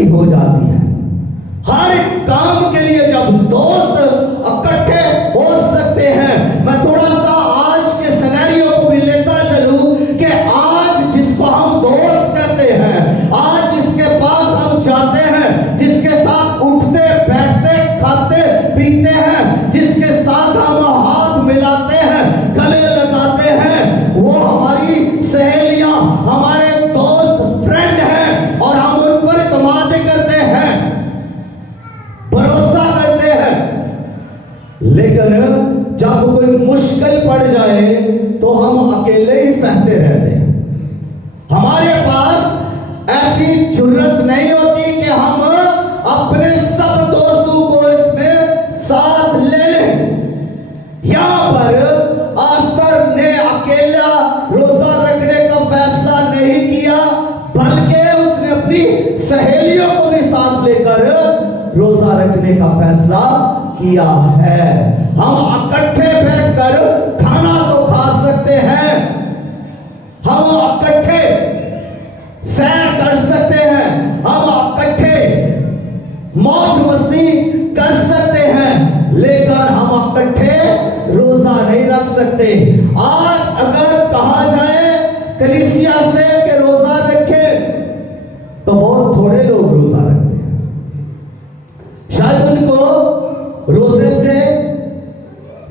इकट्ठी हो जाती है। हर एक काम के लिए जब दोस्त इकट्ठे हो सकते हैं, मैं थोड़ा सा आज के सिनेरियो को भी लेता चलूं कि आज जिसको हम दोस्त कहते हैं, आज जिसके पास हम जाते हैं, जिसके साथ उठते बैठते खाते पीते हैं, जिसके साथ हम हाथ मिलाते हैं, गले लगाते हैं, वो हमारी सहेलियां, हमारे दोस्त, फ्रेंड हैं और हम उन पर इत्मीनान करते हैं, भरोसा करते हैं। लेकिन जब कोई मुश्किल पड़ जाए तो हम अकेले ही सहते रहते हैं। हमारे पास ऐसी जुर्रत नहीं होती कि हम अपने सब दोस्तों को इसमें साथ ले लें। यहां पर आस्तर ने अकेला रोजा रखने का फैसला नहीं किया, बल्कि उसने अपनी सहेलियों को भी साथ लेकर रोजा रखने का फैसला किया है। हम इकट्ठे बैठकर खाना तो खा सकते हैं, हम इकट्ठे सैर कर सकते हैं, हम इकट्ठे मौज मस्ती कर सकते हैं, लेकिन हम इकट्ठे रोजा नहीं रख सकते। आज अगर कहा जाए कलीसिया से कि रोजा रखे तो बहुत थोड़े लोग रोजा रखते हैं। शायद उनको रोजे से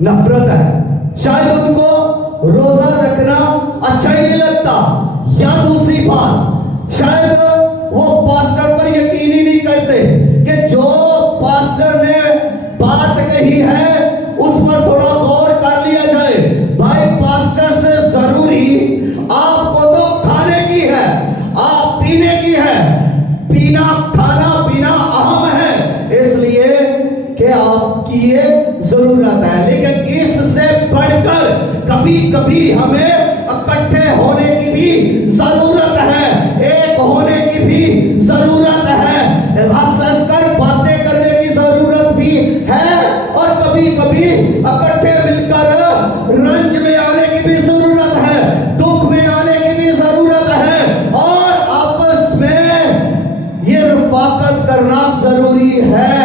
नफरत है, शायद उनको रोजा रखना अच्छा ही नहीं लगता, या दूसरी बात शायद वो पास्टर पर यकीन ही नहीं करते कि जो पास्टर ने बात कही है उस पर थोड़ा गौर कर लिया जाए। भाई पास्टर से जरूरी आपको तो खाने की है, आप पीने की है, पीना खाना पीना अहम है, इसलिए कि आपकी ये जरूरत है। लेकिन इससे बढ़कर कभी कभी हमें इकट्ठे होने की भी जरूरत है, एक होने की भी जरूरत है, हंसकर बातें करने की जरूरत भी है, और कभी कभी इकट्ठे मिलकर रंज में आने की भी जरूरत है, दुख में आने की भी जरूरत है, और आपस में ये रफाकत करना जरूरी है।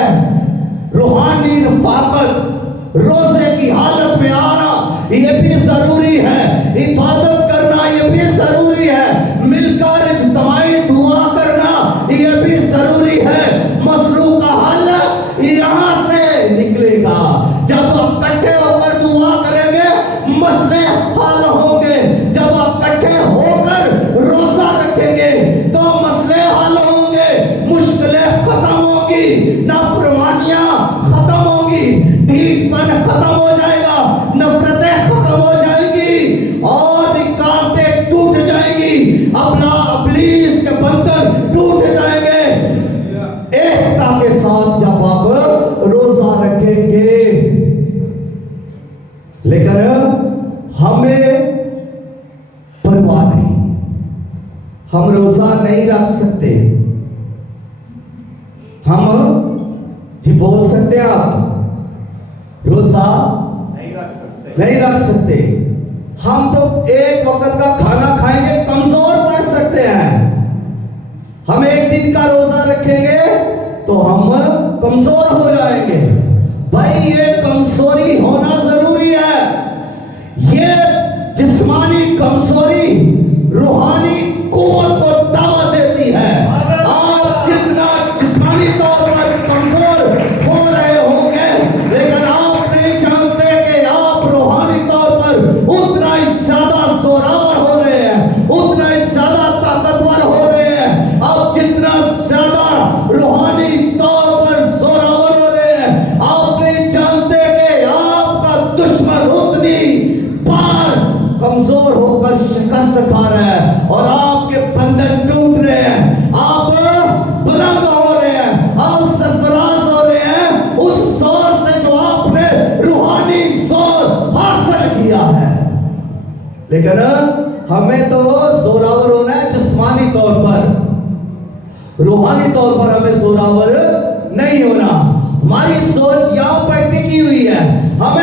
रूहानी रफाकत, रोजे की हालत में आना ये भी जरूरी है, इबादत करना ये भी जरूरी है, मिलकर इज्तिमाई दुआ करना ये भी जरूरी है। मसलों का हल यहां से निकलेगा। जब इकट्ठे होकर दुआ करेंगे मसले हल होंगे, जब इकट्ठे होकर रोजा रखेंगे तो मसले हल होंगे, मुश्किलें खत्म होगी, नाफरमानियां खत्म होगी, ढीठपन खत्म हो जाएगा, नफरतें खत्म हो जाएगी और रुकावटें टूट जाएंगी, अपना इब्लीस के बंधन टूट जाएंगे। एकता के साथ जब आप रोजा रखेंगे, लेकिन हमें परवाह नहीं, हम रोजा नहीं रख सकते। हम जी बोल सकते हैं आप रोजा नहीं रख सकते। हम तो एक वक्त का खाना खाएंगे, कमजोर पड़ सकते हैं। हम एक दिन का रोजा रखेंगे तो हम कमजोर हो जाएंगे। भाई ये कमजोरी होना जरूरी है। ये जिस्मानी कमजोरी रूहानी कुव्वत को दावा देती है। आप जितना जिस्मानी तौर पर कमजोर हो रहे होंगे, लेकिन आप नहीं जानते कि आप रूहानी तौर पर उतना ही ज्यादा जोरावर हो रहे हैं, उतना ही ज्यादा ताकतवर हो रहे हैं। आप जितना ज्यादा रूहानी तौर पर जोरावर हो रहे हैं, आप नहीं जानते कि आपका दुश्मन उतनी बार कमजोर होकर शिकस्त खा रहा है और आपके बंधन टूट रहे हैं। आप बुलंद हो रहे हैं, आप सरफराज हो रहे हैं उस जोर से जो आपने रूहानी जोर हासिल किया है। लेकिन हमें तो जोरावर होना है जिस्मानी तौर पर, रूहानी तौर पर हमें जोरावर नहीं होना। हमारी सोच यहां पर टिकी हुई है। हम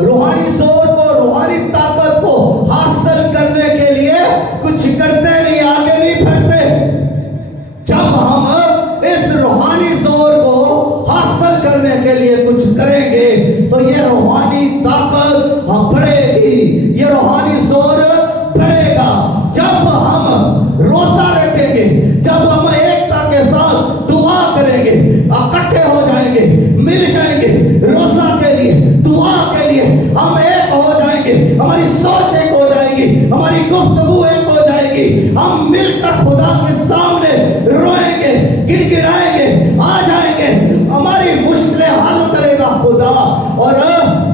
रूहानी सोच को, रूहानी ताकत को हासिल करने के लिए कुछ करते नहीं, आगे नहीं बढ़ते। जब हम ही ये रूहानी जोर बढ़ेगा। जब हम रोजा रखेंगे, जब हम एकता के साथ दुआ करेंगे, इकट्ठे हो जाएंगे, मिल जाएंगे रोजा के लिए, दुआ के लिए, हम एक हो जाएंगे, हमारी सोच एक हो जाएगी, हमारी गुफ्तगू एक हो जाएगी, हम मिलकर खुदा के सामने रोएंगे, गिड़गिड़ाएंगे, आ जाएंगे, हमारी मुश्किलें हल करेगा खुदा। और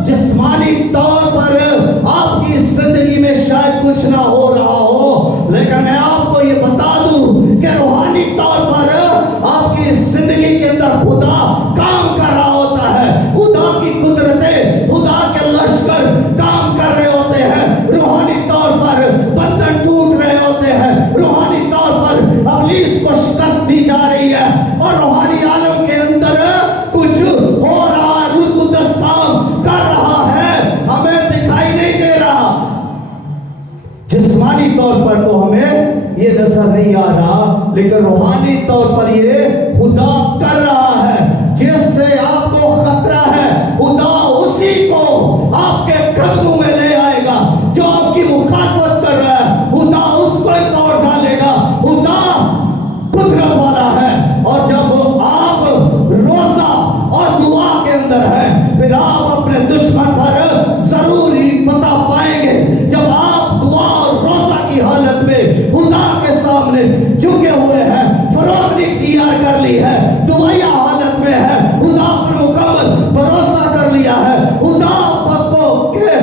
जिस्मानी तौर पर आपकी जिंदगी में शायद कुछ ना हो रहा हो, लेकिन मैं आपको ये बता दूं कि रूहानी तौर पर आपकी जिंदगी के अंदर खुदा काम कर रहा होता है। खुदा की कुदरतें, खुदा के लश्कर काम कर रहे होते हैं। रूहानी तौर पर बंधन टूट रहे होते हैं। रूहानी तौर पर इब्लीस को शिकस्त दी जा रही है और रूहानी आलम के अंदर कुछ हो रहा है, रूह कुद्दस काम कर रहा है, हमें दिखाई नहीं दे रहा। जिस्मानी तौर पर तो हमें ये नजर नहीं आ रहा, लेकिन रूहानी तौर पर ये खुदा कर रहा है। जिससे आपको खतरा है, खुदा उसी को आपके कदमों में ले आएगा। जो आपकी मुखालफत कर रहा है, खुदा उसको ही तोड़ डालेगा। खुदा कुदरत वाला है। और जब आप रोजा और दुआ के अंदर है, फिर आप अपने दुश्मन पर जरूर ही फतह पाएंगे। जब आप दुआ और रोजा की हालत में खुदा के सामने झुके हुए हैं, फरोख्त इख्तियार कर ली है, दुआया हालत में है, खुदा पर मुकम्मल भरोसा कर लिया है, खुदा को के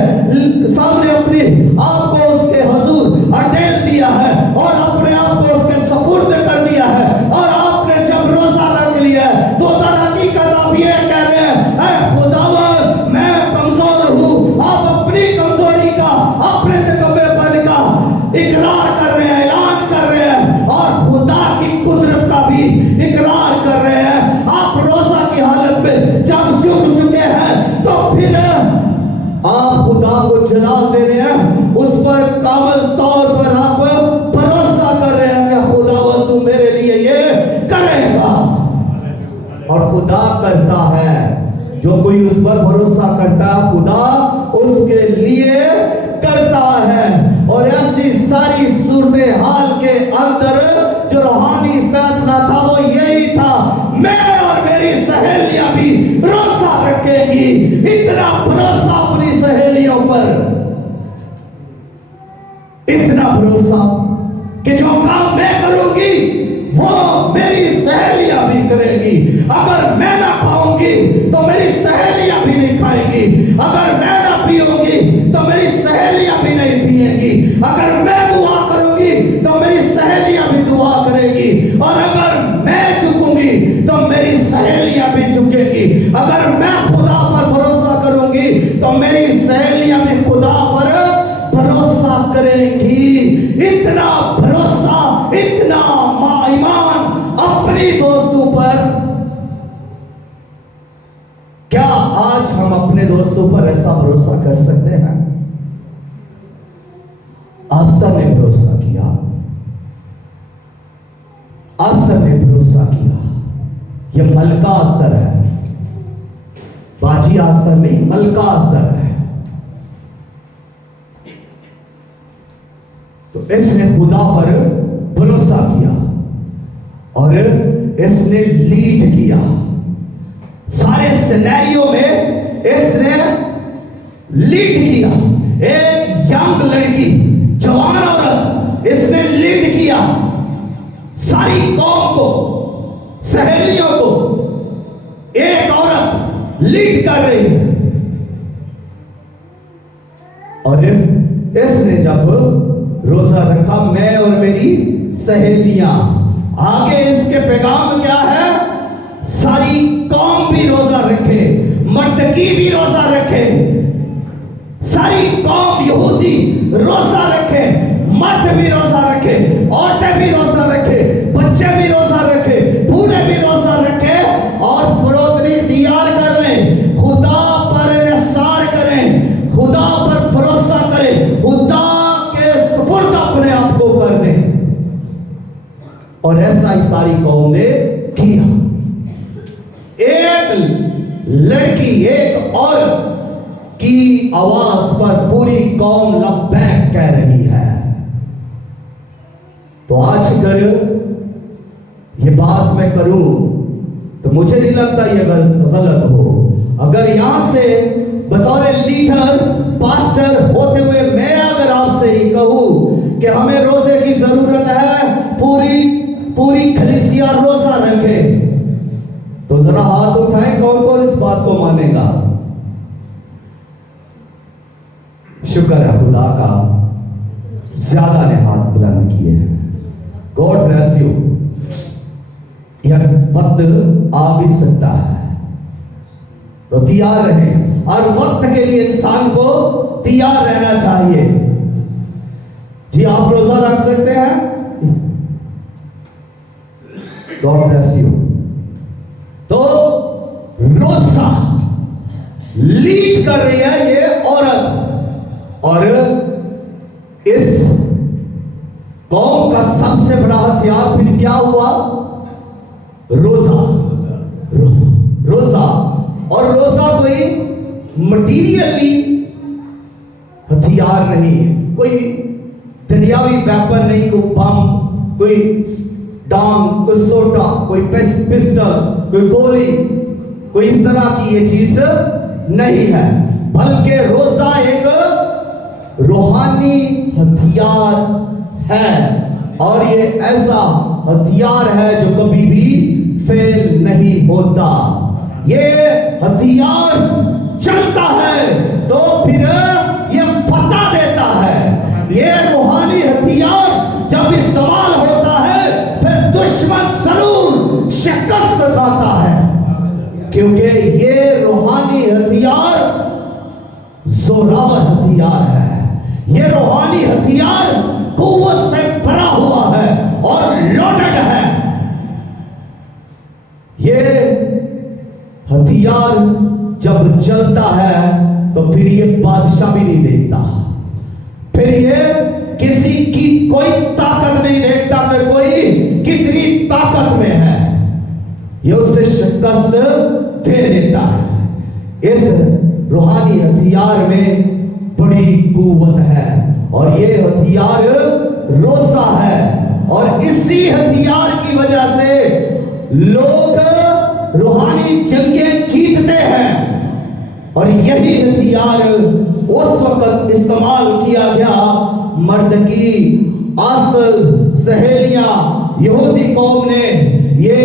सामने अपनी आपको उसके हुजूर अटेल दिया है और अपने आप को उसके सपुर्द कर दिया है, और आपने जब रोजा रख लिया है तो दर हकीकत आप ये कह रहे हैं, ऐ खुदावंद मैं कमजोर हूँ। आप अपनी कमजोरी का, अपने निकम्मेपन का इकरार कर रहे हैं, ऐलान कर रहे हैं, और खुदा की कुदरत का भी इकरार कर रहे हैं। आप रोजा की हालत में जब झुक चुके हैं तो फिर आप खुदा को जलाल दे रहे हैं, उस पर कामल तौर पर आप भरोसा कर रहे हैं कि खुदावंद तू मेरे लिए ये करेगा। और खुदा करता है। जो कोई उस पर भरोसा करता है, खुदा उसके लिए करता है। और ऐसी सारी सूरत हाल के अंदर जो रूहानी फैसला था वो यही था, मैं और मेरी सहेलियां भी रोजा रखेंगी। इतना भरोसा अपनी सहेलियों पर, इतना भरोसा कि जो काम मैं करूंगी वो मेरी सहेलियां भी करेंगी। अगर मैं ना खाऊंगी तो मेरी सहेलियां भी नहीं खाएंगी। अगर मैं ना पीऊंगी तो मेरी सहेलियां भी नहीं पिएंगी। अगर मैं दुआ करूंगी तो मेरी सहेलियां भी दुआ करेगी। और अगर मैं झुकूंगी तो मेरी सहेलियां भी झुकेंगी। अगर मैं खुदा पर भरोसा करूंगी तो मेरी सहेलियां भी खुदा पर भरोसा करेंगी। इतना भरोसा, इतना ईमान अपनी दोस्तों पर। क्या आज हम अपने दोस्तों पर ऐसा भरोसा कर सकते हैं? आस्था ने भरोसा किया, आस्था ने भरोसा किया। यह मलका अस्तर है, बाजी अस्तर नहीं, मलका अस्तर है। तो इसने खुदा पर भरोसा किया और इसने लीड किया। सारे सिनेरियो में इसने लीड किया। एक यंग लड़की, जवान औरत, इसने लीड किया। सारी कौम को, सहेलियों को एक औरत लीड कर रही है। और इसने जब रोजा रखा, मैं और मेरी सहेलियां, आगे इसके पैगाम क्या है? सारी कौम भी रोजा रखे, मर्दकी भी रोजा रखे, सारी कौम यहूदी रोजा रखे, मर्द भी रोजा रखे, औरतें भी रोजा रखे, बच्चे भी रोजा रखे, बूढ़े भी रोजा रखे, और फरोख्त तैयार कर लें, खुदा पर इंसार करें, खुदा पर भरोसा करें, खुदा के सुपुर्द अपने आप को कर दें। और ऐसा ही सारी कौम ने किया। एक लड़की, एक औरत की आवाज पर पूरी कौम लब्बैक कह रही है। तो आज अगर ये बात मैं करूं तो मुझे नहीं लगता ये गलत हो। अगर यहां से बतौर लीडर पास्टर होते हुए मैं अगर आपसे ही कहूं कि हमें रोजे की जरूरत है, पूरी कलीसिया रोजा रखे, तो जरा हाथ उठाएं कौन कौन इस बात को मानेगा। शुक्र है खुदा का, ज्यादा ने हाथ बुलंद किए हैं। God bless you. यह वक्त आ भी सकता है, तो तैयार रहें, और वक्त के लिए इंसान को तैयार रहना चाहिए। जी आप रोजा रख सकते हैं। God bless you. तो रोजा लीड कर रही है ये औरत, और इस कौम का सबसे बड़ा हथियार फिर क्या हुआ? रोजा। रोजा, और रोजा कोई मटीरियली हथियार नहीं, कोई दरियावी वेपन नहीं, कोई बम, कोई डांग, कोई सोटा, कोई पिस्टल, कोई गोली, कोई इस तरह की ये चीज नहीं है, बल्कि रोजा एक रूहानी हथियार है, और ये ऐसा हथियार है जो कभी भी फेल नहीं होता। ये हथियार चलता है तो फिर ये फतह देता है। ये रूहानी हथियार जब इस्तेमाल होता है फिर दुश्मन जरूर शिकस्त खाता है, क्योंकि ये रूहानी हथियार जोरावर हथियार है। ये रूहानी हथियार कुव्वत से भरा हुआ है और लोडेड है। ये हथियार जब चलता है तो फिर ये बादशाह भी नहीं देखता, फिर ये किसी की कोई ताकत नहीं देखता कि कोई कितनी ताकत में है, ये उससे शिकस्त दे देता है। इस रूहानी हथियार में बड़ी कुव्वत है, और ये हथियार रोजा है, और इसी हथियार की वजह से लोग रूहानी जंगें जीतते हैं। और यही हथियार उस वक्त इस्तेमाल किया गया मर्द की आसल सहेलियां यहूदी कौम ने ये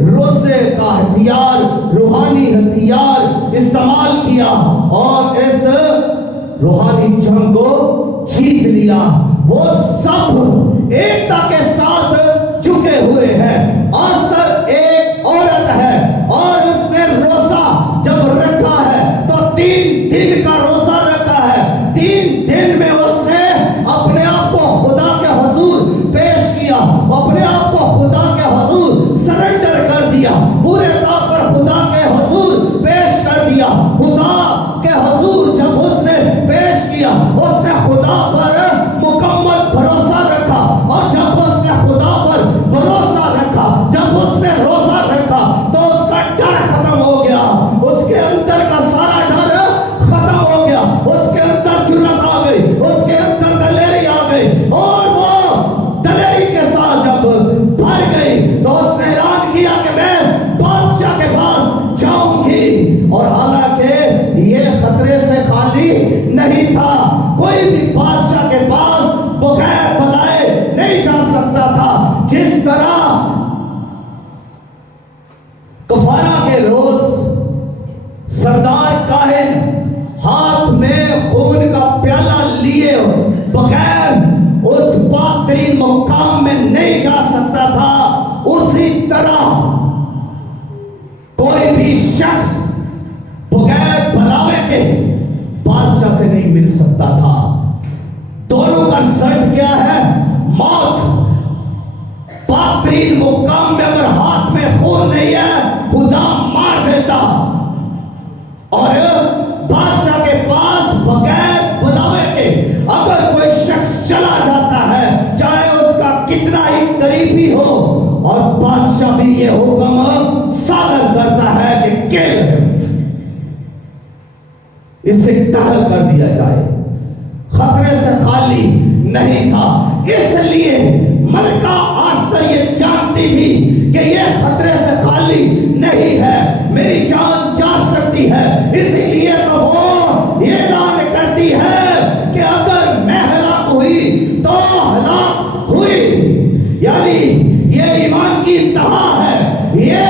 रोजे का हथियार, रूहानी हथियार इस्तेमाल किया और इस रूहानी जंग को जीत लिया। वो सब एकता के साथ झुके हुए हैं। आज तक एक औरत है और उसने रोजा जब रखा है तो 3 दिन का रोजा रखा है। 3 दिन में उसने अपने आप को खुदा के हुजूर पेश किया, अपने आप को खुदा के हुजूर सरेंडर कर दिया, पूरे तौर पर खुदा के हुजूर पेश कर दिया। खुदा के हुजूर जब उसने पेश किया, उसने खुदा पर मुकम्मल भरोसा रखा, और जब उसने खुदा पर भरोसा रखा, जब उसने रोजा रखा, तो उसका डर खत्म हो गया, उसके अंदर का सारा डर खत्म हो गया, उसके अंदर जुर्रत आ गई, उसके अंदर दलेरी आ गई, और वो दलेरी के साथ जब भर गई तो उसने ऐलान किया कि मैं बादशाह के पास जाऊंगी। और हालांकि ये खतरे से खाली नहीं था, कोई भी बादशाह के पास बगैर बुलाए नहीं जा सकता था। जिस तरह कफारा के रोज सरदार काहिन हाथ में खून का प्याला लिए बगैर उस पातरीन मुकाम में नहीं जा सकता था, उसी तरह कोई भी शख्स बगैर बुलावे के बादशाह से नहीं मिल सकता था। दोनों का शर्त क्या है? मौत। पातरीन मुकाम में अगर हाथ में खून नहीं है, खुदा मार देता। और बादशाह के पास बगैर बुलावे के अगर कोई शख्स चला जाता है, चाहे उसका कितना ही करीबी हो, और बादशाह भी ये हुक्म सादर करता है कि किल, इसे कत्ल कर दिया जाए। खाली नहीं था। इसलिए मलका आस्तर ये जानती थी कि ये खतरे से खाली नहीं है, मेरी जान जा सकती है। इसीलिए तो वो ये ऐलान करती है कि अगर मैं हलाक हुई तो हलाक हुई। यानी ये ईमान की इंतहा है, ये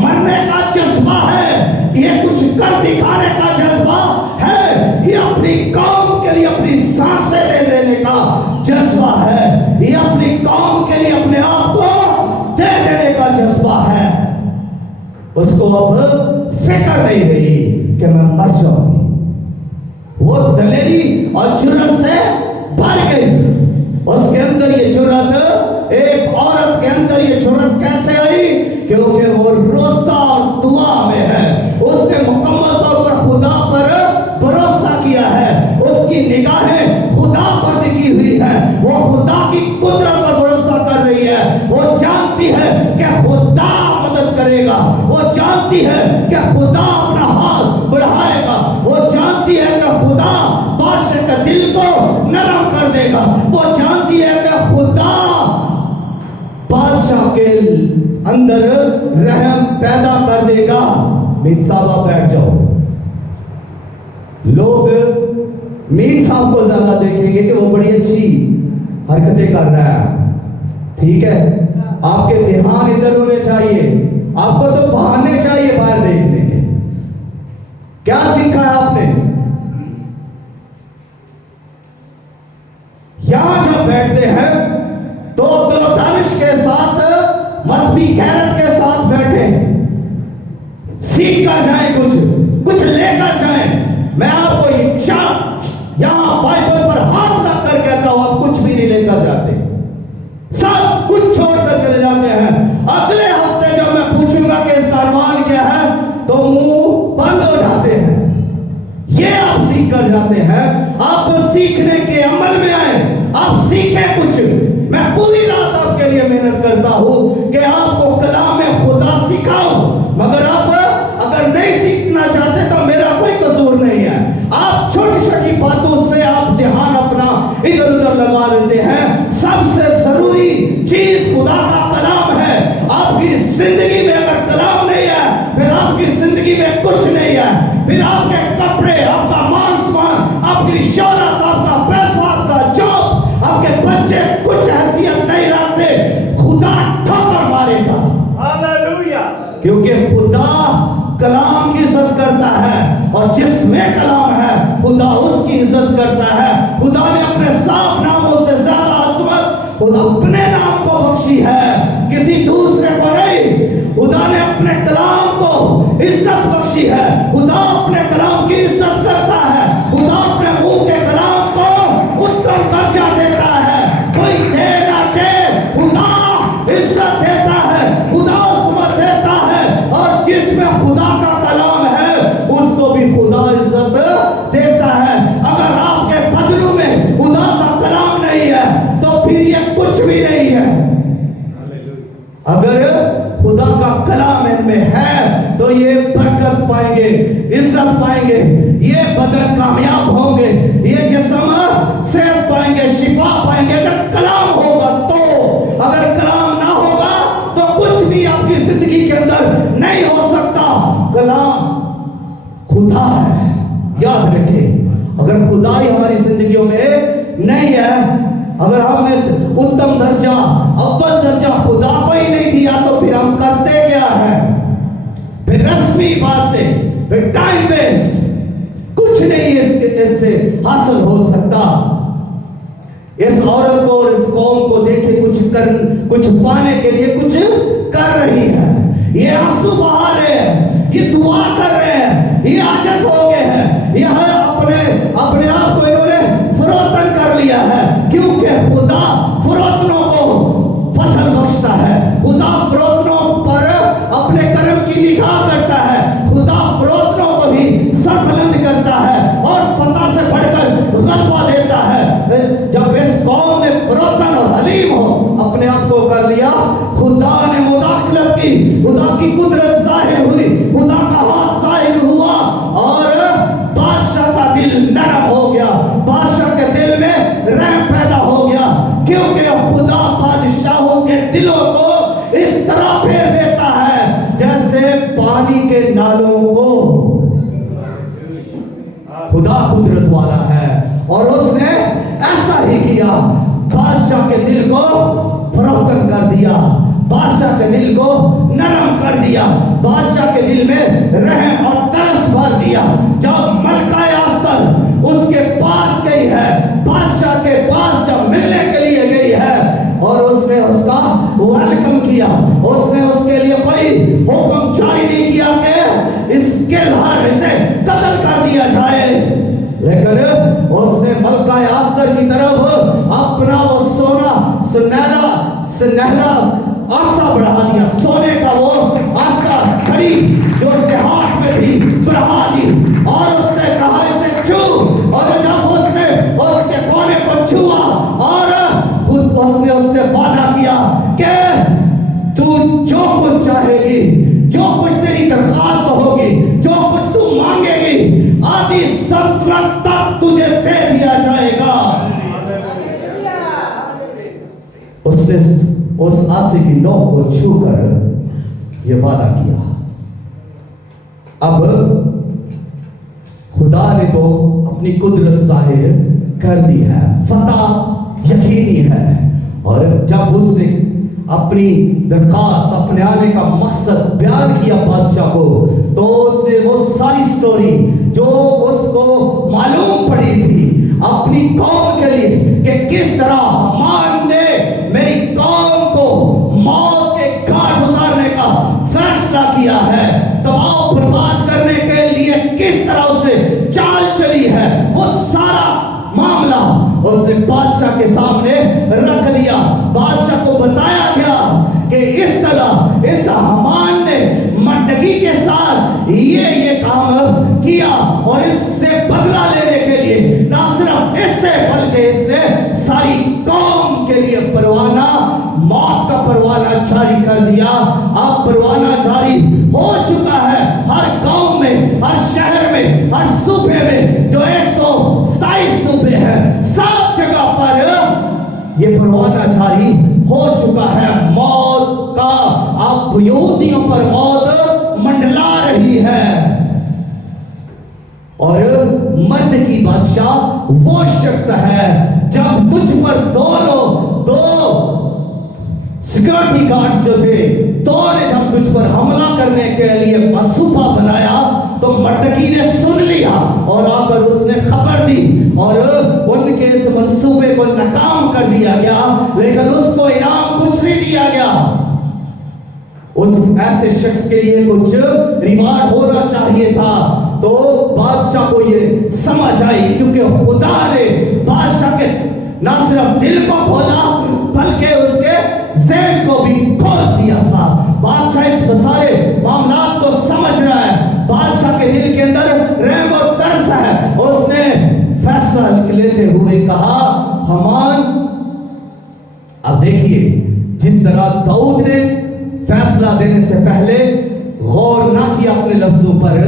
मरने का जज्बा है, ये कुछ कर दिखाने का जज्बा है, ये अपनी कौम के लिए अपनी सांसें ले लेने का जज्बा है, ये अपनी कौम के लिए अपने आप को दे देने का जज्बा है। उसको अब फिक्र नहीं रही कि मैं मर जाऊंगी। वो दलेरी और जुर्रत से भर गई। उसके अंदर ये जुर्रत, एक औरत के अंदर ये जुर्रत कैसे आई? क्योंकि वो रोज़ा और दुआ में है। उसने मुकम्मल तौर पर खुदा पर भरोसा किया है, उसकी निगाहें खुदा पर टिकी हुई है, वो खुदा की कुदरत पर भरोसा कर रही है। वो जानती है कि खुदा मदद करेगा, वो जानती है कि खुदा अपना हाथ बढ़ाएगा, वो जानती है कि खुदा बादशाह के दिल को नरम कर देगा, वो जानती है कि खुदा बादशाह के अंदर रहम पैदा कर देगा। मीर साहब आप बैठ जाओ। लोग मीर साहब को ज्यादा देखेंगे कि वो बड़ी अच्छी हरकतें कर रहा है, ठीक है, आपके ध्यान इधर होने चाहिए, आपको तो बहाने चाहिए बाहर देखने के। क्या सीखा है आपने? यहां जब बैठते हैं तो दानिश के साथ, मजहबी गैरत के साथ बैठे, सीख कर जाए, कुछ लेकर जाए। मैं आपको यहां बाइबल पर हाथ रख कर कहता हूं, आप कुछ भी नहीं लेकर जाते, सब कुछ छोड़कर चले जाते हैं। अगले हफ्ते जब मैं पूछूंगा कि इसका अनुमान क्या है तो मुंह बंद हो जाते हैं। ये आप सीख कर जाते हैं। आप सीखने के अमल में आए, आप सीखें कुछ। मैं पूरी रात आपके लिए मेहनत करता हूं कि आपको कलाम खुदा सिखाऊं, मगर आप अगर नहीं सीखना चाहते तो मेरा कोई कसूर नहीं है। आप छोटी छोटी बातों से आप ध्यान अपना इधर उधर लगा लेते हैं। सबसे जरूरी चीज खुदा का कलाम है। आपकी जिंदगी में अगर कलाम नहीं है, फिर आपकी जिंदगी में कुछ नहीं है। फिर आपके कपड़े, आपका मान सम्मान, आपकी शोहरत, आपका पैसा, आपका जॉब, आपके बच्चे कुछ हैसियत नहीं रखते। खुदा ठोकर मारेगा। हालेलुया। क्योंकि खुदा कलाम की इज्जत करता है, और जिसमें कलाम है खुदा उसकी इज्जत करता है। खुदा ने अपने साफ नामों से ज्यादा अजमत खुदा अपने नाम को बख्शी है, किसी दूसरे को नहीं। खुदा ने अपने कलाम को इज्जत बख्शी है। खुदा अपने कलाम की इज्जत करता है। खुदा अपने मुंह के कलाम को उत्तम दर्जा देता है। कोई दे ना दे, खुदा इज्जत देता है, खुदा उस्मत देता है। और जिसमें खुदा का कलाम है उसको भी खुदा इज्जत देता है। अगर आपके बदलू में खुदा का कलाम नहीं है तो फिर ये कुछ भी नहीं है। अगर खुदा का कलाम इनमें है तो ये बरकत पाएंगे, इज्जत पाएंगे, ये बदन कामयाब होंगे, ये जिस्म सेहत पाएंगे, शिफा पाएंगे। अगर कलाम होगा तो, अगर कलाम ना होगा तो कुछ भी आपकी जिंदगी के अंदर नहीं हो सकता। कलाम खुदा है, याद रखें। अगर खुदा ही हमारी जिंदगियों में नहीं है, अगर हमने उत्तम दर्जा, अव्वल दर्जा खुदा को ही नहीं दिया तो फिर हम करते क्या है? फिर रस्मी बातें, फिर टाइम वेस्ट, कुछ नहीं इससे हासिल हो सकता। इस औरत को और इस कौम को देखे कुछ पाने के लिए कुछ कर रही है। ये आंसू बहा रहे हैं, ये दुआ कर रहे हैं, ये आजिज़ हो गए हैं, यह अपने आप को इन्होंने फरोतन कर लिया है। क्योंकि खुदा फरोतनों को फसल बख्शता है, खुदा फरोतनों पर अपने कर्म की निगाह करता है, खुदा फरोतनों को भी सरबुलंद करता है और फतह से बढ़कर गलबा देता है। जब इस कौम ने फरोतन और हलीम हो अपने आप को कर लिया, खुदा ने मुदाखलत की, खुदा की कुदरत जाहिर हुई, खुदा का हाथ जाहिर हुआ और बादशाह का दिल नरम हो गया। बादशाह के दिल में रहम दिया, बादशाह के दिल को फरोख्त कर दिया, बादशाह के दिल को नरम कर दिया, बादशाह के दिल में रहम और तरस भर दिया। जब मलकाए अस्तर उसके पास गई है, बादशाह के पास जब मिलने के लिए गई है और उसने उसका वेलकम किया, उसने उसके लिए कोई हुक्म जारी नहीं किया कि इसके लार इसे कत्ल कर दिया जाए, लेकिन उसने मलकाए अस्तर की तरफ अपना वो सुनहरा आसा बढ़ा दिया, सोने का वो आसा छड़ी जो उसके हाथ में थी बढ़ा दी और उससे कहा इसे छू। और जब उसने उसके कोने को छुआ और उसने उससे वादा किया कि तू जो कुछ चाहेगी, जो कुछ तेरी दरखास्त होगी, जो कुछ तू मांगेगी, आधी सल्तनत तक तुझे दे दिया जाएगा। उसने उस आसे की नोक को छूकर यह वादा किया। अब खुदा ने तो अपनी कुदरत जाहिर कर दी है, फतह यकीनी है। और जब उसने अपनी दरखास्त, अपने आने का मकसद बयान किया बादशाह को, तो उसने वो सारी स्टोरी जो उसको मालूम पड़ी थी अपनी कौम के लिए कि किस तरह हमान ने मेरी कौम को मौत के घाट उतारने का फैसला किया है, तबाह बर्बाद करने के लिए किस तरह उसने चाल चली है, वो सारा मामला उसने बादशाह के सामने रख दिया। बादशाह को बताया गया कि इस तरह इस हमान ने मर्दकी के साथ ये काम किया और इससे बदला लेने के लिए ना सिर्फ इससे बल्कि इसने सारी कौम के लिए परवाना, मौत का परवाना जारी कर दिया। अब परवाना जारी हो चुका है हर गांव में, हर शहर में, हर सूबे में, जो 127 सूबे हैं, सब जगह पर ये परवाना जारी हो चुका है मौत का। अब यहूदियों पर मौत मंडला रही है और मर्द की बादशाह वो शख्स है जब तुझ पर दो सिक्योरिटी गार्ड्स जो थे, दो ने जब तुझ पर हमला करने के लिए मंसूबा बनाया तो मर्दकी ने सुन लिया और आकर उसने खबर दी और उनके इस मंसूबे को नाकाम कर दिया गया, लेकिन उसको इनाम कुछ नहीं दिया गया। उस ऐसे शख्स के लिए कुछ रिवार्ड होना चाहिए था। तो बादशाह को ये समझ आई, क्योंकि खुदा ने बादशाह के ना सिर्फ दिल को खोला बल्कि उसके ज़हन को भी खोल दिया था। बादशाह इस सारे मामलात को समझ रहा है, बादशाह के दिल के अंदर रहम और तरस है। उसने फैसला लेते हुए कहा, हमान, अब देखिए जिस तरह दाऊद ने फैसला देने से पहले गौर ना किया अपने लफ्जों पर,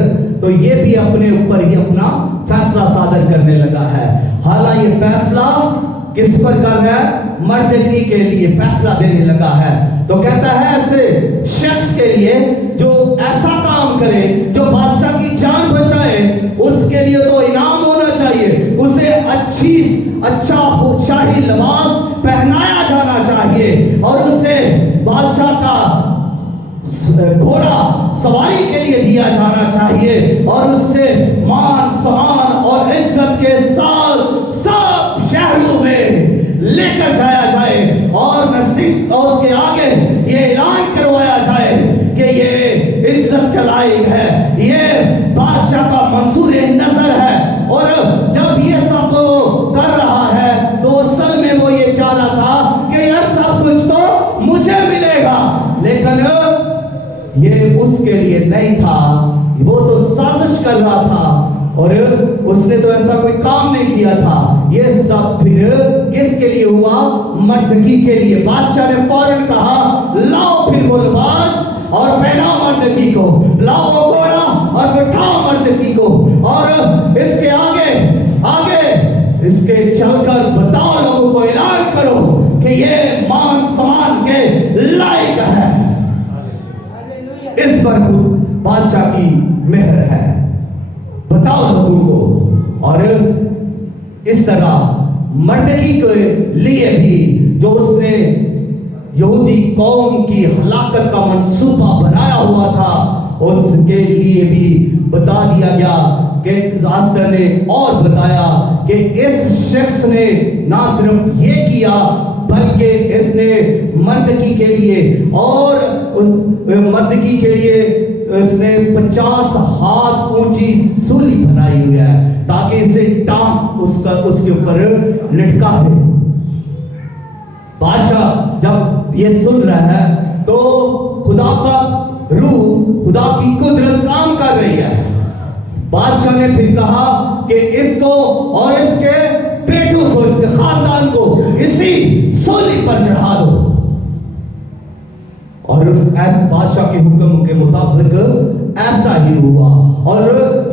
तो ये भी अपने ऊपर ही अपना फैसला सादर करने लगा है। हालांकि ये फैसला किस पर कर रहा है? मर्दकी के लिए फैसला देने लगा है। तो कहता है ऐसे शख्स के लिए जो ऐसा काम करे, जो बादशाह की जान बचाए, उसके लिए तो इनाम होना चाहिए। उसे अच्छा शाही लिबास पहनाया जाना चाहिए और उसे बादशाह का घोड़ा सवारी के लिए दिया जाना चाहिए और उससे मान सम्मान और इज्जत के साथ सब शहरों में लेकर जाया जाए और नरसिंह और उसके आगे ये ऐलान करवाया जाए कि ये इज्जत के लायक है, ये बादशाह का मंसूर नजर है। और जब ये सब कर रहा है तो असल में वो ये चाह रहा था कि यह सब कुछ तो मुझे मिलेगा, लेकिन ये उसके लिए नहीं था, वो तो साजिश कर रहा था और उसने तो ऐसा कोई काम नहीं किया था। ये सब फिर किसके लिए हुआ? मर्दकी के लिए। बादशाह ने फौरन कहा, लाओ फिर वो लिबास और पहनाओ मर्दकी को, लाओ वो घोड़ा और बिठाओ मर्दकी को और इसके आगे इसके चलकर बताओ, लोगों को ऐलान करो कि ये मान सम्मान के लायक है। इस पर बादशाह की मेहर है, बताओ लोगों को। और इस तरह मर्दकी के लिए भी, जो उसने यहूदी कौम की हलाकत का मंसूबा बनाया हुआ था, उसके लिए भी बता दिया गया कि रास्ते ने और बताया कि इस शख्स ने ना सिर्फ ये किया बल्कि इसने मर्दकी के लिए और उस मर्दकी के लिए उसने 50 हाथ ऊंची सूली बनाई हुई है ताकि इसे टांग उसके ऊपर लटका दे। बादशाह जब ये सुन रहा है तो खुदा का रूह, खुदा की कुदरत काम कर रही है। बादशाह ने फिर कहा कि इसको और इसके बेटों को, इसके खानदान को इसी सूली पर चढ़ा दो। और ऐसे बादशाह के हुक्म के मुताबिक ऐसा ही हुआ और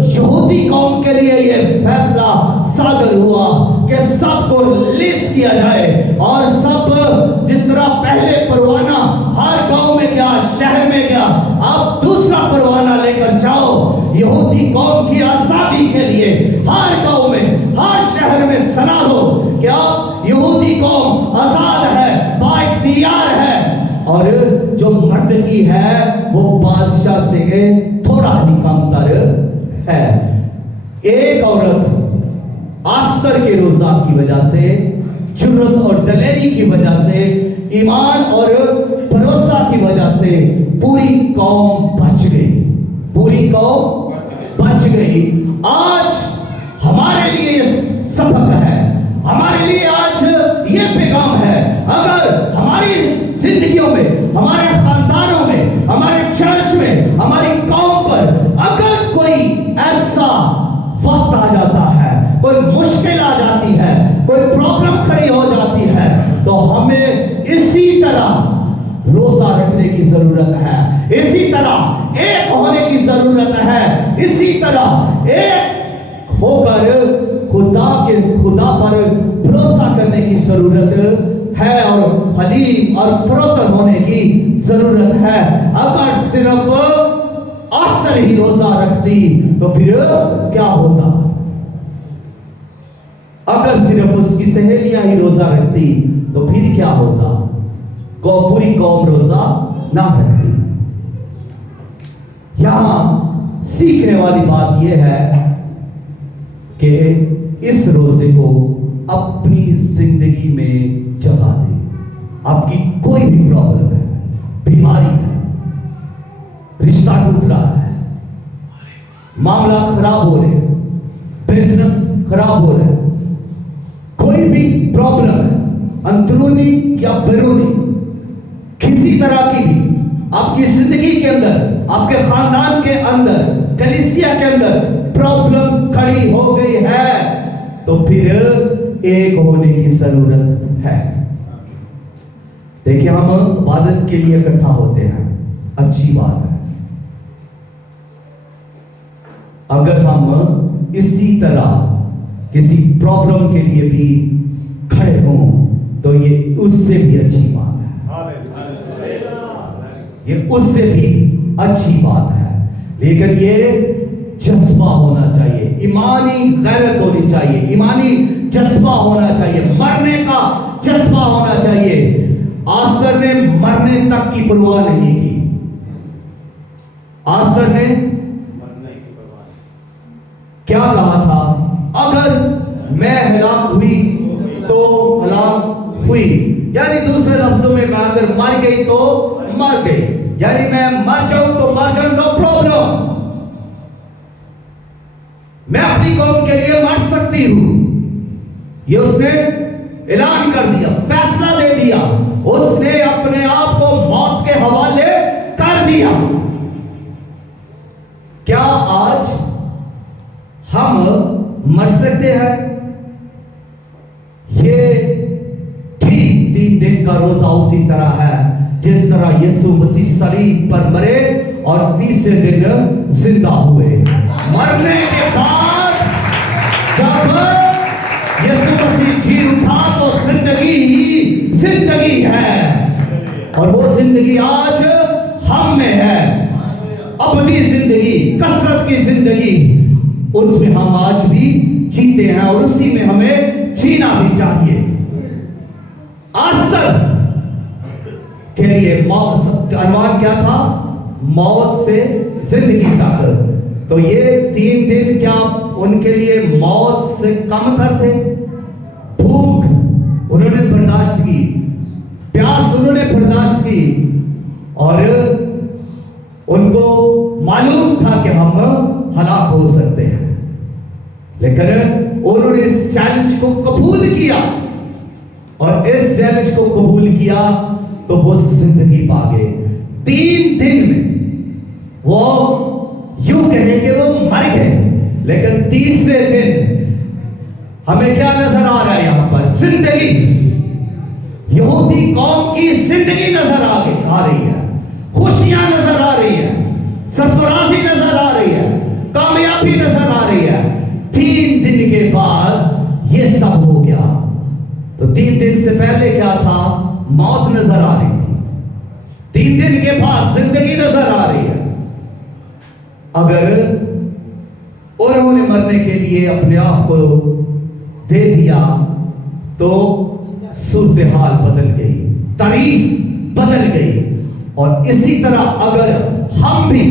यहूदी कौम के लिए यह फैसला सादर हुआ कि सबको रिलीज किया जाए और सब जिस तरह पहले परवाना हर गांव में गया, शहर में गया, अब दूसरा परवाना लेकर जाओ यहूदी कौम की आजादी के लिए। हर गांव में, हर शहर में सुना दो कि अब यहूदी कौम आजाद है, बाइख्तियार है। और जो मर्दकी है वो बादशाह से थोड़ा ही कमतर है। एक औरत आस्तर के रोजा की वजह से, जुर्रत और दलेरी की वजह से, ईमान और भरोसा की वजह से पूरी कौम बच गई, पूरी कौम बच गई। आज हमारे लिए ये सबक है, हमारे लिए आज ये पैगाम है। अगर हमारी जिंदगियों में, हमारे खानदानों में, हमारे चर्च में, हमारी कौम पर अगर कोई ऐसा वक्त आ जाता है, कोई मुश्किल आ जाती है, कोई प्रॉब्लम खड़ी हो जाती है, तो हमें इसी तरह रोजा रखने की जरूरत है, इसी तरह एक होने की जरूरत है, इसी तरह एक होकर खुदा पर भरोसा करने की जरूरत है और हलीम और फरोतन होने की जरूरत है। अगर सिर्फ आस्तर ही रोजा रखती तो फिर क्या होता? अगर सिर्फ उसकी सहेलियां ही रोजा रखती तो फिर क्या होता? पूरी कौम रोजा ना रखती। यहां सीखने वाली बात यह है कि इस रोजे को अपनी जिंदगी में जगा दे। आपकी कोई भी प्रॉब्लम है, बीमारी है, रिश्ता टूट रहा है, मामला खराब हो रहे हैं, बिजनेस खराब हो रहा है, कोई भी प्रॉब्लम है, अंदरूनी या बैरूनी, किसी तरह की भी आपकी जिंदगी के अंदर, आपके खानदान के अंदर, कलीसिया के अंदर प्रॉब्लम खड़ी हो गई है, तो फिर एक होने की जरूरत है। देखिए, हम इबादत के लिए इकट्ठा होते हैं, अच्छी बात है। अगर हम इसी तरह किसी प्रॉब्लम के लिए भी खड़े हों तो ये उससे भी अच्छी बात है, ये उससे भी अच्छी बात है। लेकिन ये जज्बा होना चाहिए, ईमानी गैरत होनी चाहिए, ईमानी जज्बा होना चाहिए, मरने का जज्बा होना चाहिए। आस्तर ने मरने तक की परवाह नहीं की। आस्तर ने क्या कहा था? अगर मैं हलाक हुई तो हलाक हुई, यानी दूसरे लफ्जों में मैं अगर मर गई तो मर गई, यानी मैं मर जाऊं तो मर जाऊं, नो प्रॉब्लम। मैं अपनी कौम के लिए मर सकती हूं, ये उसने ऐलान कर दिया, फैसला दे दिया, उसने अपने आप को मौत के हवाले कर दिया। क्या आज हम मर सकते हैं? ये ठीक 3 दिन का रोजा उसी तरह है जिस तरह यीशु मसीह सलीब पर मरे और तीसरे दिन जिंदा हुए। मरने के बाद जब यीशु मसीह जी उठा तो जिंदगी ही जिंदगी है, और वो जिंदगी आज हम में है। अपनी जिंदगी, कसरत की जिंदगी, उसमें हम आज भी जीते हैं और उसी में हमें जीना भी चाहिए। आज तक के लिए मौत अनुमान क्या था? मौत से जिंदगी तक। तो ये 3 दिन क्या उनके लिए मौत से कम कर थे? भूख उन्होंने बर्दाश्त की, प्यास उन्होंने बर्दाश्त की, और उनको मालूम था कि हम हलाक हो सकते हैं, लेकिन उन्होंने इस चैलेंज को कबूल किया, और इस चैलेंज को कबूल किया तो वो जिंदगी पा गए। 3 दिन में वो यूं कहे कि वो मर गए, लेकिन तीसरे दिन हमें क्या नजर आ रहा है? यहां पर जिंदगी, यहूदी कौम की जिंदगी नजर आ रही है, खुशियां नजर आ रही है, सरफराजी नजर आ रही है, कामयाबी नजर आ रही है। 3 दिन के बाद ये सब हो गया। तो 3 दिन से पहले क्या था? मौत नजर आ रही थी। 3 दिन के बाद जिंदगी नजर आ रही है। अगर उन्होंने मरने के लिए अपने आप को दे दिया तो सूरत हाल बदल गई, तारीख बदल गई। और इसी तरह अगर हम भी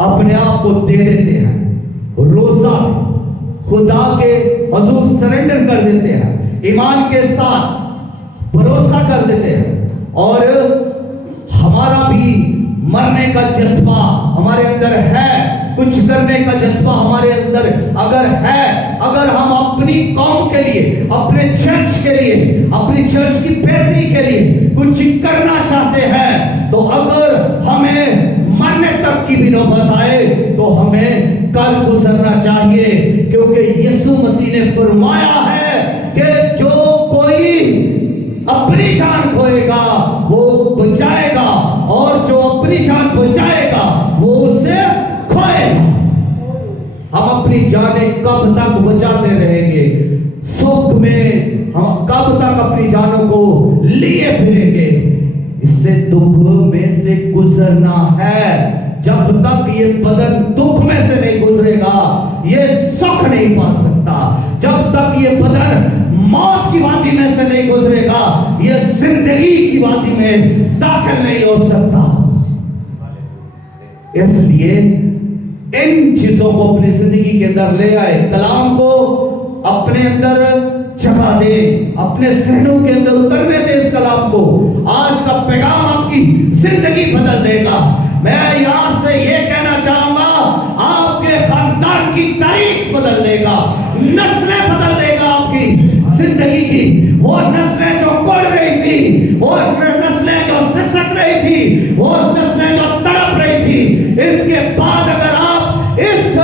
अपने आप को दे देते हैं, रोजा खुदा के हुजूर सरेंडर कर देते हैं, ईमान के साथ भरोसा कर देते हैं, और हमारा भी मरने का जज्बा हमारे अंदर है, कुछ करने का जज्बा हमारे अंदर अगर है, अगर हम अपनी कौम के लिए, अपने चर्च के लिए, अपनी चर्च की बेहतरी के लिए कुछ करना चाहते हैं, तो अगर हमें मरने तक की भी नौबत आए तो हमें कल गुजरना चाहिए, क्योंकि यीशु मसीह ने फरमाया है कि जो कोई अपनी जान खोएगा वो बचाएगा, और जो अपनी जान बचाएगा वो उसे खोएगा। हम अपनी जानें कब तक बचाते रहेंगे? सुख में हम कब तक अपनी जानों को लिए फिरेंगे? इससे दुख में से गुजरना है। जब तक ये बदन दुख में से नहीं गुजरेगा, ये सुख नहीं पा सकता। जब तक ये बदन मौत की वादी में से नहीं गुजरेगा, ये जिंदगी की वादी में दाखिल नहीं हो सकता। इसलिए इन चीजों को अपनी जिंदगी के अंदर ले आए, कलाम को अपने अंदर जगा दे, अपने सहनों के अंदर उतरने दे इस कलाम को। आज का पैगाम आपकी जिंदगी बदल देगा। मैं यहां से ये कहना चाहूंगा, आपके खानदान की तारीख बदल देगा, नस्लें बदल देगा आपकी जिंदगी की। वो नस्लें जो कोड़ रही थी, वो नस्लें जो सिसक रही थी, वो नस्लें जो तड़प रही थी, इसके बाद अगर आप इस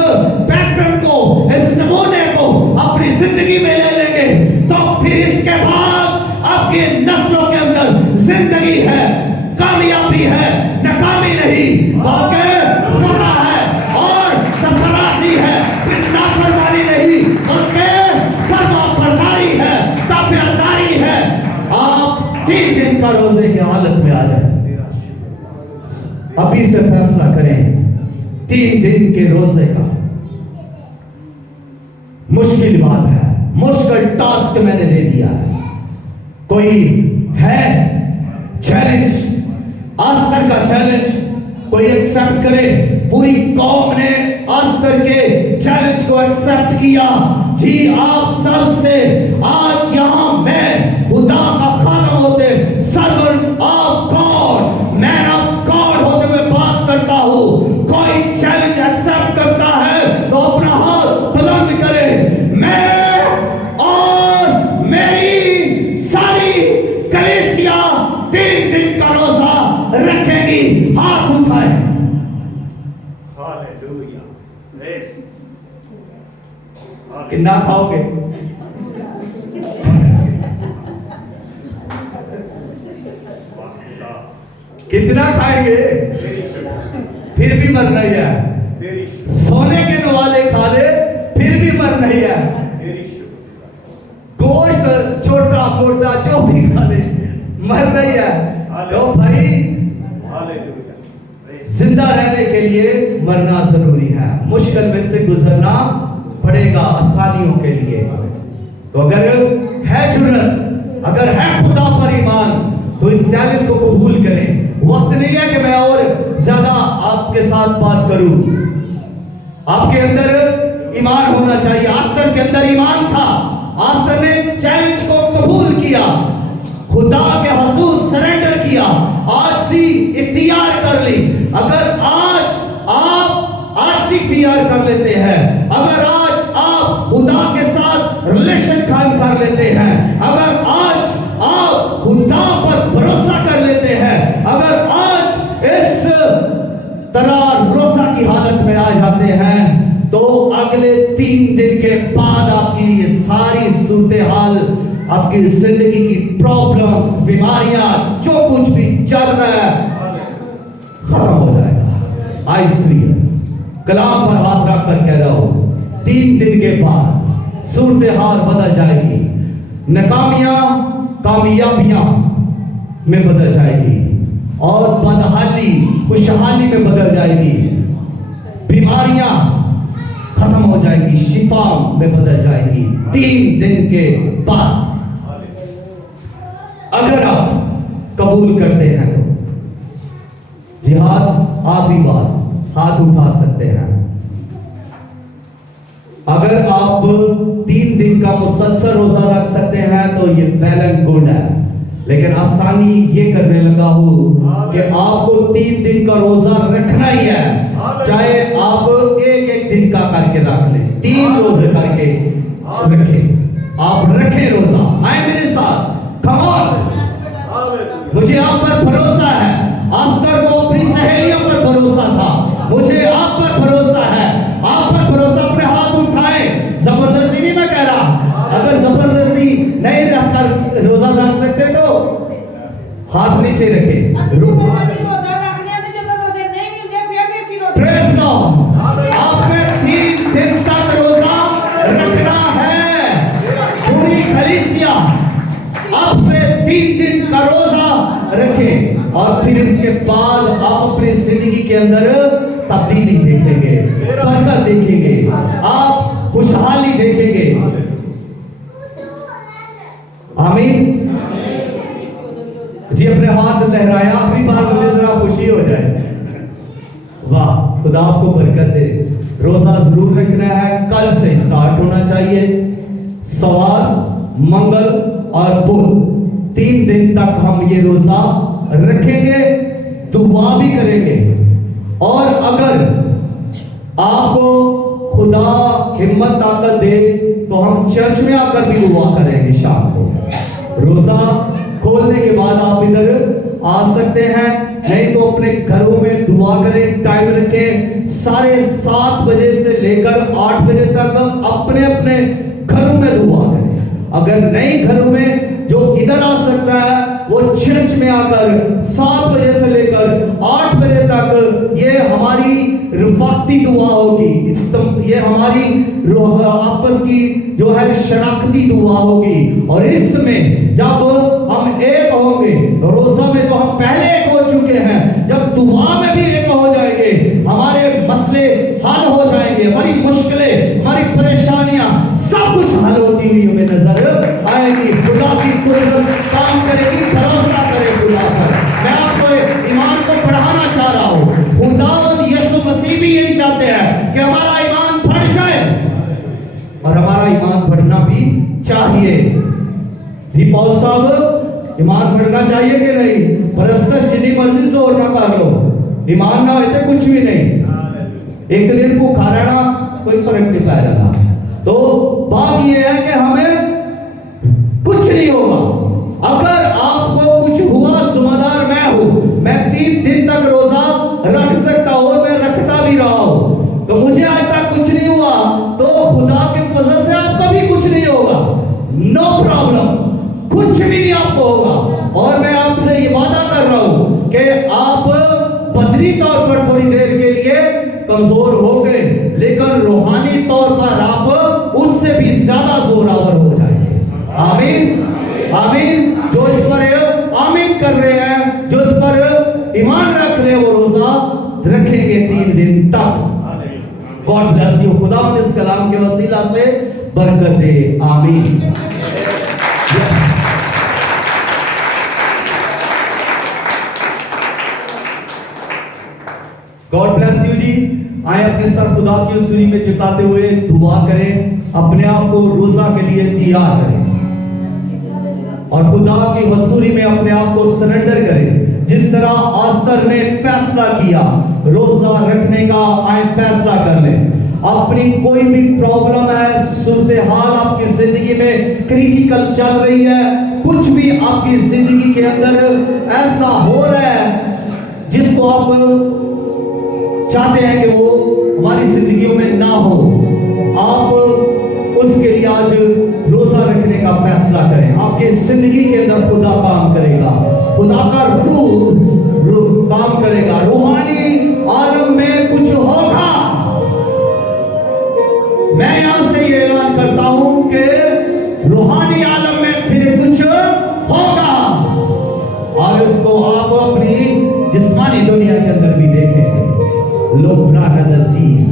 पैटर्न को, इस नमूने को अपनी जिंदगी में ले लेंगे, तो फिर इसके बाद आपकी नस्लों के अंदर जिंदगी है, कामयाबी है, नाकामी नहीं, बल्कि खुदा है और सरफराजी है, नाफरमानी नहीं, बल्कि फरमाबरदारी है, ताबेदारी है। आप 3 दिन का रोजे की हालत में आ जाए, अभी से फैसला करें 3 दिन के रोजे का। मुश्किल बात है, मुश्किल टास्क मैंने दे दिया है। कोई है चैलेंज, आस्तर का चैलेंज कोई एक्सेप्ट करे? पूरी कौम ने आस्तर के चैलेंज को एक्सेप्ट किया। जी आप सबसे आज यहां मैं खुदा का खाना होते, servant of God, man of God होते हुए बात करता हूं। कोई चैलेंज एक्सेप्ट करता है तो अपना हाथ बुलंद करे। मैं और मेरी सारी कलीसिया 3 दिन का रोजा रखेगी। हाथ उठाए। हालेलुया। यस। कितना खाओगे? कितना खाएंगे? फिर भी मर नहीं है। सोने के वाले खा ले फिर भी मर नहीं है। गोश्त छोटा मोटा जो भी खा ले मर नहीं है। तो भाई जिंदा रहने के लिए मरना जरूरी है, मुश्किल में से गुजरना पड़ेगा आसानियों के लिए। तो अगर है जुर्रत, अगर है खुदा पर ईमान, तो इस चैलेंज को कबूल करें। वक्त नहीं है कि मैं और ज्यादा आपके साथ बात करूं। आपके अंदर ईमान होना चाहिए। आस्तर के अंदर ईमान था। आस्तर ने चैलेंज को कबूल किया, खुदा के हुजूर सरेंडर किया, आजी इख्तियार कर ली। अगर आज आप आजी इख्तियार कर लेते हैं, अगर आज आप खुदा के साथ रिलेशन कायम कर लेते हैं, अगर आज आप खुदा पर भरोसा कर लेते हैं, अगर आज इस तरह रोजा की हालत में आ जाते हैं, तो अगले 3 दिन के बाद आपकी ये सारी सूरत हाल, आपकी जिंदगी की प्रॉब्लम्स, बीमारियां, जो कुछ भी चल रहा है, खत्म हो जाएगा। आई सी कलाम पर हाथ रख कर कह रहा हूं, 3 दिन के बाद सूरत हाल बदल जाएगी। नाकामियां कामयाबियां में बदल जाएगी और बदहाली खुशहाली में बदल जाएगी। बीमारियां खत्म हो जाएगी, शिफा में बदल जाएगी 3 दिन के बाद, अगर आप कबूल करते हैं तो। जिहाद आखिरी बार हाथ उठा सकते हैं। अगर आप 3 दिन का मुसलसल रोजा रख सकते हैं तो ये वेल एंड गुड है, लेकिन आसानी ये करने लगा हूं कि आपको 3 दिन का रोजा रखना ही है, चाहे आप एक दिन का करके रख लें, 3 रोजे करके रखें। आप रखें रोजा, आए मेरे साथ, कम ऑन। मुझे आप पर भरोसा है। आस्तर को अपनी सहेलियों पर भरोसा था, मुझे आप पर भरोसा है। आप पर भरोसा, अपने हाथ उठाएं। जबरदस्ती नहीं मैं कह रहा, अगर जबरदस्ती नहीं रखकर रोजा रख सकते तो हाथ नीचे रखें। आपने 3 दिन तक रोजा रखना है। पूरी कलीसिया अब से 3 दिन का रोजा रखें और फिर इसके बाद आप अपनी जिंदगी के अंदर तब्दीली देखेंगे, बरकत देखेंगे, आप खुशहाली देखेंगे। आमीन जी। अपने हाथ लहराया, आखिरी बार मुझे जरा खुशी हो जाए। वाह, खुदा आपको बरकत दे। रोजा जरूर रखना है, कल से स्टार्ट होना चाहिए। सवार, मंगल और बुध 3 दिन तक हम ये रोजा रखेंगे, दुआ भी करेंगे। और अगर आपको खुदा हिम्मत ताकत दे तो हम चर्च में आकर भी दुआ करेंगे शाम को। रोजा खोलने के बाद आप इधर आ सकते हैं, नहीं तो अपने घरों में दुआ करें। टाइम रखें 7:30 बजे से लेकर 8 बजे तक अपने अपने घरों में दुआ करें। अगर नहीं घरों में, जो इधर आ सकता है वो चर्च में आकर 7 बजे से लेकर 8 बजे तक ये हमारी रिफाकती दुआ होगी। ये हमारी आपस की जो है शराकती दुआ होगी। और इसमें जब हम एक होंगे, रोजा में तो हम पहले एक हो चुके हैं, जब दुआ में भी एक हो जाएंगे, हमारे मसले हल हो जाएंगे, हमारी मुश्किलें, हमारी परेशानियां सब कुछ हल होती हुई हमें नजर आएगी। खुदा की कुदरत काम करेगी, भरोसा करें खुदा पर। मैं आपको ईमान को बढ़ाना चाह रहा हूँ। खुदावंद यीशु मसीह भी यही चाहते हैं कि हमारा ईमान बढ़ जाए, और हमारा ईमान बढ़ना भी चाहिए। जी पौल साहब, ईमान बढ़ना चाहिए कि नहीं? परस्तश जितनी मर्जी से और ना कर लो, ईमान ना होते कुछ भी नहीं। एक दिन भूखा रहना कोई फर्क नहीं पड़ रहा। तो बात यह है कि हमें कुछ नहीं होगा। अगर आपको कुछ हुआ, जिम्मेदार मैं हूं। मैं 3 दिन तक रोजा रख सकता हूं, मैं रखता भी रहा हूं। तो मुझे आज तक कुछ नहीं हुआ, तो खुदा के फजल से आपका भी कुछ नहीं होगा। नो प्रॉब्लम, कुछ भी नहीं आपको होगा। और मैं आपसे ये वादा कर रहा हूं कि आप बदनी तौर पर थोड़ी देर के लिए कमजोर हो गए, लेकिन रूहानी तौर पर आप उससे भी ज्यादा जोरावर हो जाएंगे। आमीन, आमीन। जो इस पर आमीन कर रहे हैं, जो इस पर ईमान रख रहे हैं, वो रोजा रखेंगे 3 दिन तक। God bless you. खुदा इस कलाम के वसीला से बरकत दे। आमीन। गॉड ब्लेस यू जी। आए अपने सर खुदा की हजूरी में झुकाते हुए दुआ करें, अपने आप को रोजा के लिए तैयार करें और खुदा की हजूरी में अपने आप को सरेंडर करें। जिस तरह आस्तर ने फैसला किया रोजा रखने का, आए फैसला कर लें। अपनी कोई भी प्रॉब्लम है, सूरत हाल आपकी जिंदगी में क्रिटिकल चल रही है, कुछ भी आपकी जिंदगी के अंदर ऐसा हो रहा है जिसको आप चाहते हैं कि वो हमारी जिंदगियों में ना हो, आप उसके लिए आज रोजा रखने का फैसला करें। आपके जिंदगी के अंदर खुदा काम करेगा, खुदा का रूह काम करेगा, रूहानी आलम में कुछ होगा। मैं यहां से ये ऐलान करता हूं कि रूहानी आलम में फिर कुछ होगा और उसको आप अपनी जिस्मानी दुनिया के अंदर भी देखेंगे। लोग नसीब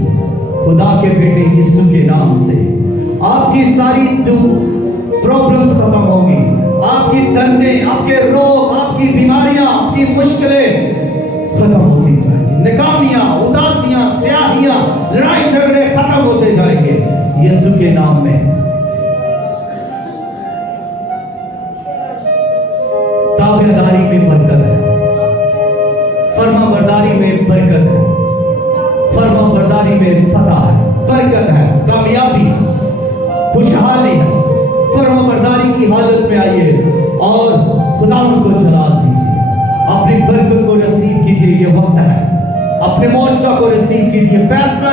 खुदा के बेटे यीशु के नाम से आपकी सारी प्रॉब्लम्स खत्म होगी, आपकी दर्दें, आपके रोग, आपकी बीमारियां, आपकी मुश्किलें खत्म होती जाएंगी। नाकामियां, उदासियां, स्याहियां, लड़ाई झगड़े खत्म होते जाएंगे यीशु के नाम में। ताबेदारी में बरकत है, फर्माबरदारी में बरकत है, फर्माबरदारी में फतह है, बरकत है, कामयाबी, खुशहाली है। फर्माबरदारी की हालत में आइए और खुदा को जला दीजिए, अपनी बरकत को रसीद कीजिए। ये वक्त है, अपने मौजज़ा को रसीद कीजिए, फैसला